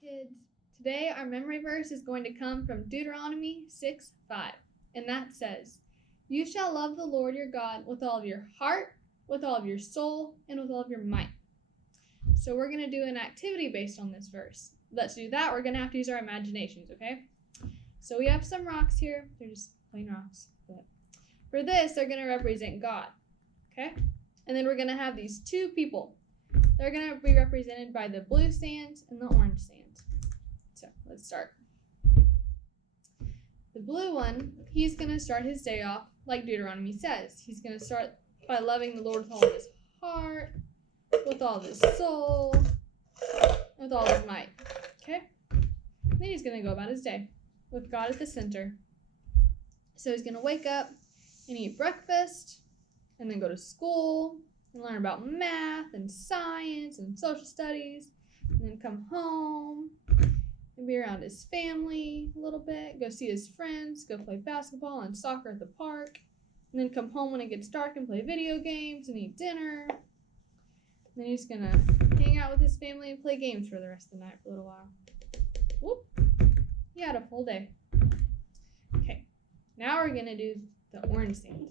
kids. Today our memory verse is going to come from Deuteronomy 6:5, and that says, "You shall love the Lord your God with all of your heart, with all of your soul, and with all of your might." So we're going to do an activity based on this verse. Let's do that. We're going to have to use our imaginations, okay? So we have some rocks here. They're just plain rocks. But for this, they're going to represent God, okay? And then we're going to have these two people. They're going to be represented by the blue sand and the orange sand. So let's start. The blue one, he's going to start his day off like Deuteronomy says. He's going to start by loving the Lord with all of his heart, with all of his soul, with all his might. Okay? Then he's going to go about his day with God at the center. So he's going to wake up and eat breakfast and then go to school and learn about math and science and social studies, and then come home and be around his family a little bit, go see his friends, go play basketball and soccer at the park, and then come home when it gets dark and play video games and eat dinner. And then he's going to hang out with his family and play games for the rest of the night for a little while. Whoop. He had a full day. Okay, now we're going to do the orange sand.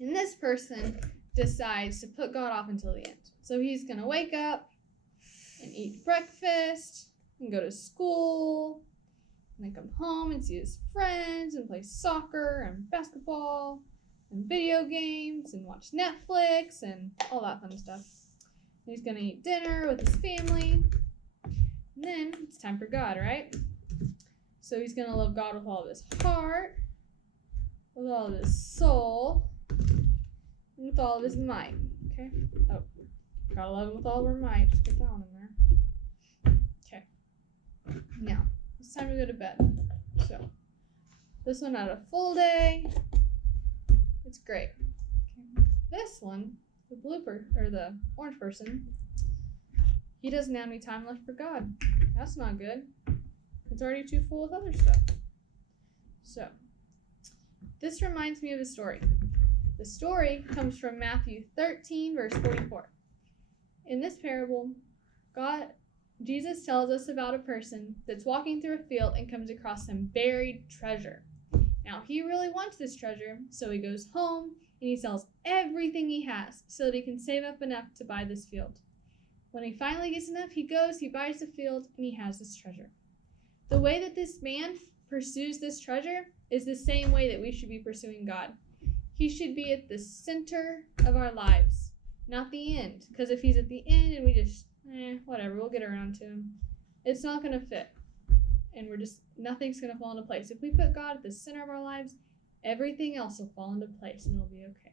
And this person decides to put God off until the end. So he's going to wake up and eat breakfast and go to school and then come home and see his friends and play soccer and basketball and video games and watch Netflix and all that fun stuff. And he's going to eat dinner with his family. And then it's time for God, right? So he's going to love God with all of his heart, with all of his soul, and with all of his might. Okay? Oh, gotta love him with all of our might. Just get that one in there. Okay. Now, it's time to go to bed. So, this one had a full day. It's great. Okay. This one, the the orange person, he doesn't have any time left for God. That's not good. It's already too full with other stuff. So, this reminds me of a story. The story comes from Matthew 13, verse 44. In this parable, Jesus tells us about a person that's walking through a field and comes across some buried treasure. Now, he really wants this treasure, so he goes home and he sells everything he has so that he can save up enough to buy this field. When he finally gets enough, he buys the field, and he has this treasure. The way that this man pursues this treasure is the same way that we should be pursuing God. He should be at the center of our lives, not the end. Because if he's at the end and we just, whatever, we'll get around to him, it's not going to fit. And nothing's going to fall into place. If we put God at the center of our lives, everything else will fall into place and it'll be okay.